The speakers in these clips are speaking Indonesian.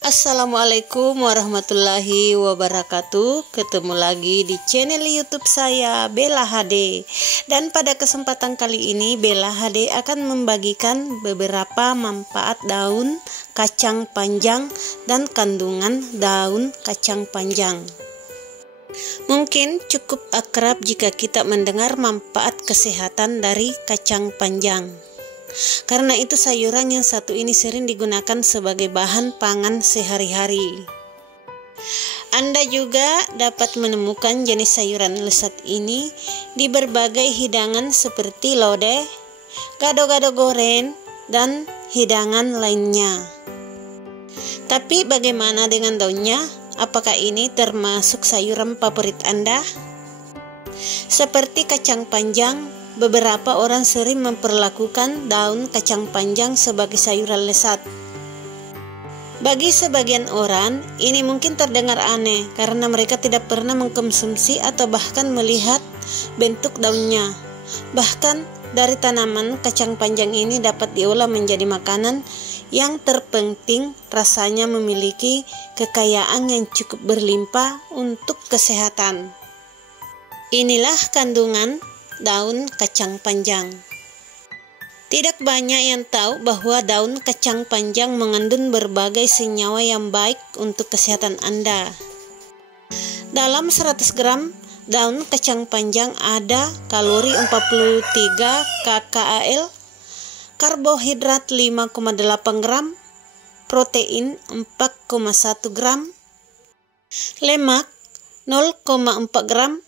Assalamualaikum warahmatullahi wabarakatuh. Ketemu lagi di channel YouTube saya, Bella HD. Dan pada kesempatan kali ini Bella HD akan membagikan beberapa manfaat daun kacang panjang dan kandungan daun kacang panjang. Mungkin cukup akrab jika kita mendengar manfaat kesehatan dari kacang panjang. Karena itu sayuran yang satu ini sering digunakan sebagai bahan pangan sehari-hari. Anda juga dapat menemukan jenis sayuran lezat ini di berbagai hidangan seperti lodeh, gado-gado goreng, dan hidangan lainnya. Tapi bagaimana dengan daunnya? Apakah ini termasuk sayuran favorit Anda? Seperti kacang panjang, beberapa orang sering memperlakukan daun kacang panjang sebagai sayuran lezat. Bagi sebagian orang, ini mungkin terdengar aneh karena mereka tidak pernah mengkonsumsi atau bahkan melihat bentuk daunnya. Bahkan dari tanaman kacang panjang ini dapat diolah menjadi makanan yang terpenting rasanya memiliki kekayaan yang cukup berlimpah untuk kesehatan. Inilah kandungan daun kacang panjang. Tidak banyak yang tahu bahwa daun kacang panjang mengandung berbagai senyawa yang baik untuk kesehatan Anda. Dalam 100 gram daun kacang panjang ada kalori 43 kcal, karbohidrat 5,8 gram, protein 4,1 gram, lemak 0,4 gram,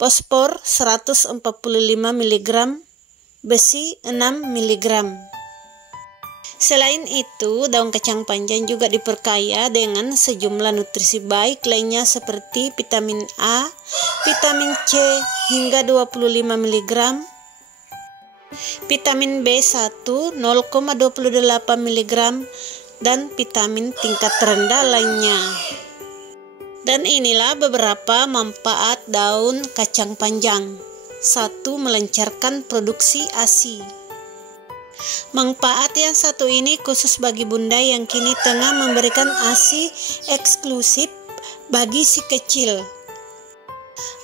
fosfor 145 mg, besi 6 mg. Selain itu, daun kacang panjang juga diperkaya dengan sejumlah nutrisi baik lainnya seperti vitamin A, vitamin C hingga 25 mg, vitamin B1 0,28 mg, dan vitamin tingkat rendah lainnya. Dan inilah beberapa manfaat daun kacang panjang. 1. Melancarkan produksi ASI. Manfaat yang satu ini khusus bagi bunda yang kini tengah memberikan ASI eksklusif bagi si kecil.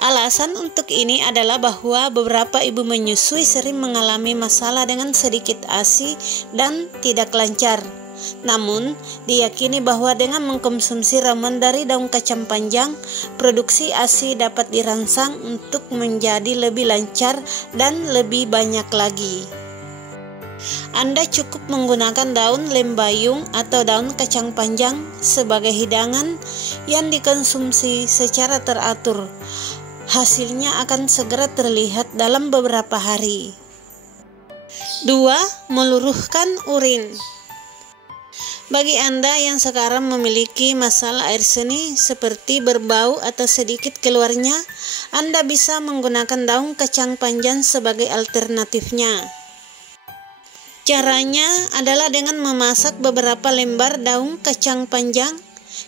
Alasan untuk ini adalah bahwa beberapa ibu menyusui sering mengalami masalah dengan sedikit ASI dan tidak lancar. Namun, diyakini bahwa dengan mengkonsumsi ramuan dari daun kacang panjang, produksi ASI dapat dirangsang untuk menjadi lebih lancar dan lebih banyak lagi. Anda cukup menggunakan daun lembayung atau daun kacang panjang sebagai hidangan yang dikonsumsi secara teratur. Hasilnya akan segera terlihat dalam beberapa hari. 2. Meluruhkan urin. Bagi Anda yang sekarang memiliki masalah air seni seperti berbau atau sedikit keluarnya, Anda bisa menggunakan daun kacang panjang sebagai alternatifnya. Caranya adalah dengan memasak beberapa lembar daun kacang panjang,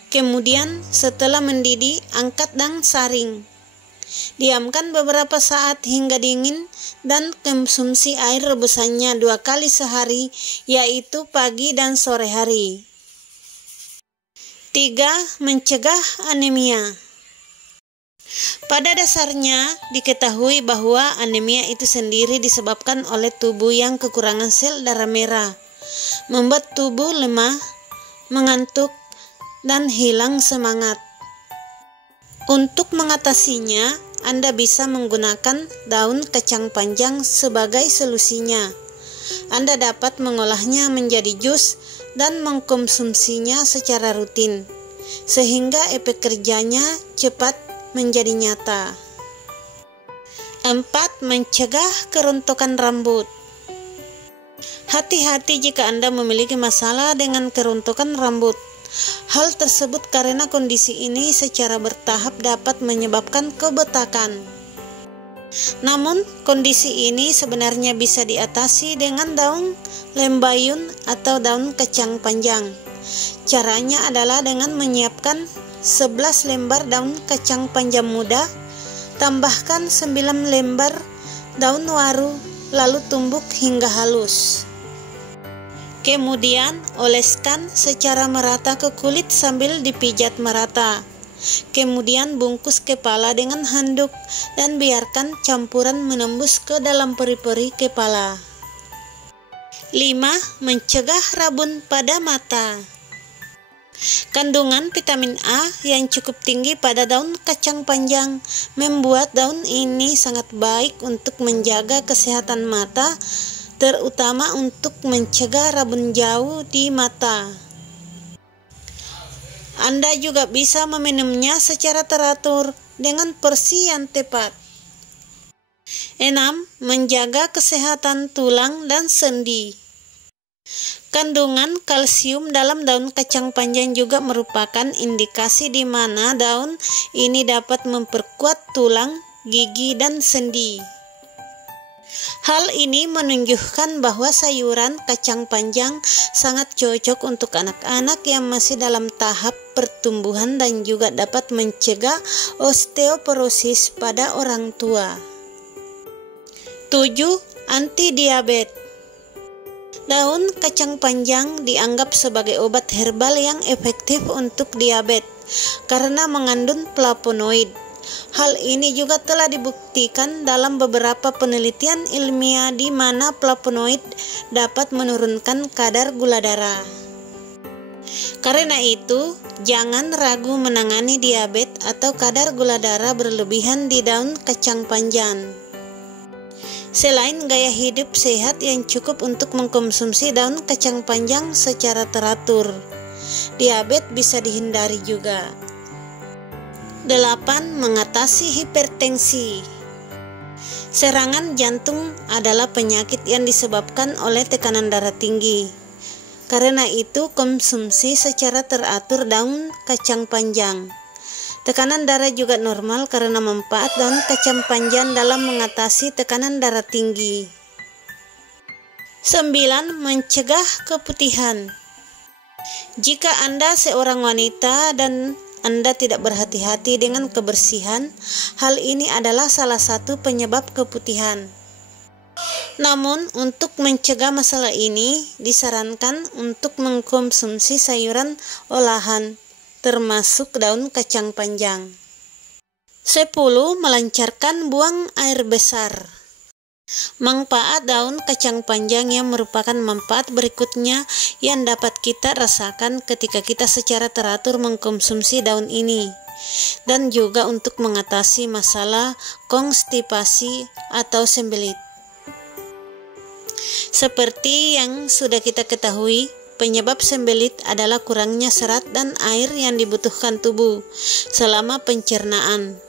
kemudian setelah mendidih, angkat dan saring. Diamkan beberapa saat hingga dingin dan konsumsi air rebusannya 2 kali sehari, yaitu pagi dan sore hari. 3. Mencegah anemia. Pada dasarnya diketahui bahwa anemia itu sendiri disebabkan oleh tubuh yang kekurangan sel darah merah, membuat tubuh lemah, mengantuk, dan hilang semangat. Untuk mengatasinya, Anda bisa menggunakan daun kacang panjang sebagai solusinya. Anda dapat mengolahnya menjadi jus dan mengkonsumsinya secara rutin, sehingga efek kerjanya cepat menjadi nyata. 4. Mencegah keruntukan rambut. Hati-hati jika Anda memiliki masalah dengan keruntukan rambut. Hal tersebut karena kondisi ini secara bertahap dapat menyebabkan kebotakan. Namun, kondisi ini sebenarnya bisa diatasi dengan daun lembayung atau daun kacang panjang. Caranya adalah dengan menyiapkan 11 lembar daun kacang panjang muda, tambahkan 9 lembar daun waru, lalu tumbuk hingga halus. Kemudian oleskan secara merata ke kulit sambil dipijat merata. Kemudian bungkus kepala dengan handuk dan biarkan campuran menembus ke dalam peri-peri kepala. 5. Mencegah rabun pada mata. Kandungan vitamin A yang cukup tinggi pada daun kacang panjang membuat daun ini sangat baik untuk menjaga kesehatan mata, terutama untuk mencegah rabun jauh di mata. Anda juga bisa meminumnya secara teratur dengan porsi yang tepat. 6. Menjaga kesehatan tulang dan sendi. Kandungan kalsium dalam daun kacang panjang juga merupakan indikasi di mana daun ini dapat memperkuat tulang, gigi, dan sendi. Hal ini menunjukkan bahwa sayuran kacang panjang sangat cocok untuk anak-anak yang masih dalam tahap pertumbuhan dan juga dapat mencegah osteoporosis pada orang tua. 7. Anti-diabetes. Daun kacang panjang dianggap sebagai obat herbal yang efektif untuk diabetes karena mengandung flavonoid. Hal ini juga telah dibuktikan dalam beberapa penelitian ilmiah di mana flavonoid dapat menurunkan kadar gula darah. Karena itu, jangan ragu menangani diabetes atau kadar gula darah berlebihan di daun kacang panjang. Selain gaya hidup sehat yang cukup untuk mengkonsumsi daun kacang panjang secara teratur, diabetes bisa dihindari juga. 8. Mengatasi hipertensi. Serangan jantung adalah penyakit yang disebabkan oleh tekanan darah tinggi. Karena itu, konsumsi secara teratur daun kacang panjang. Tekanan darah juga normal karena manfaat daun kacang panjang dalam mengatasi tekanan darah tinggi. 9. Mencegah keputihan. Jika Anda seorang wanita dan Anda tidak berhati-hati dengan kebersihan, hal ini adalah salah satu penyebab keputihan. Namun, untuk mencegah masalah ini, disarankan untuk mengkonsumsi sayuran olahan, termasuk daun kacang panjang. 10. Melancarkan buang air besar. Manfaat daun kacang panjang yang merupakan manfaat berikutnya yang dapat kita rasakan ketika kita secara teratur mengkonsumsi daun ini, dan juga untuk mengatasi masalah konstipasi atau sembelit. Seperti yang sudah kita ketahui, penyebab sembelit adalah kurangnya serat dan air yang dibutuhkan tubuh selama pencernaan.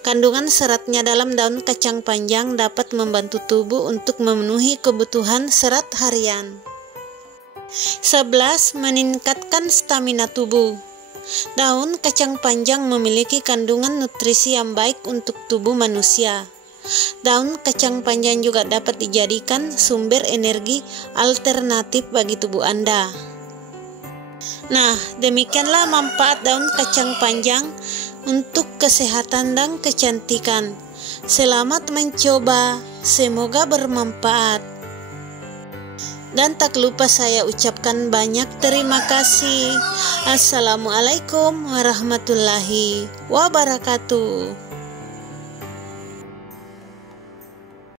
Kandungan seratnya dalam daun kacang panjang dapat membantu tubuh untuk memenuhi kebutuhan serat harian. 11. Meningkatkan stamina tubuh. Daun kacang panjang memiliki kandungan nutrisi yang baik untuk tubuh manusia. Daun kacang panjang juga dapat dijadikan sumber energi alternatif bagi tubuh Anda. Nah, demikianlah manfaat daun kacang panjang untuk kesehatan dan kecantikan. Selamat mencoba, semoga bermanfaat. Dan tak lupa saya ucapkan banyak terima kasih. Assalamualaikum warahmatullahi wabarakatuh.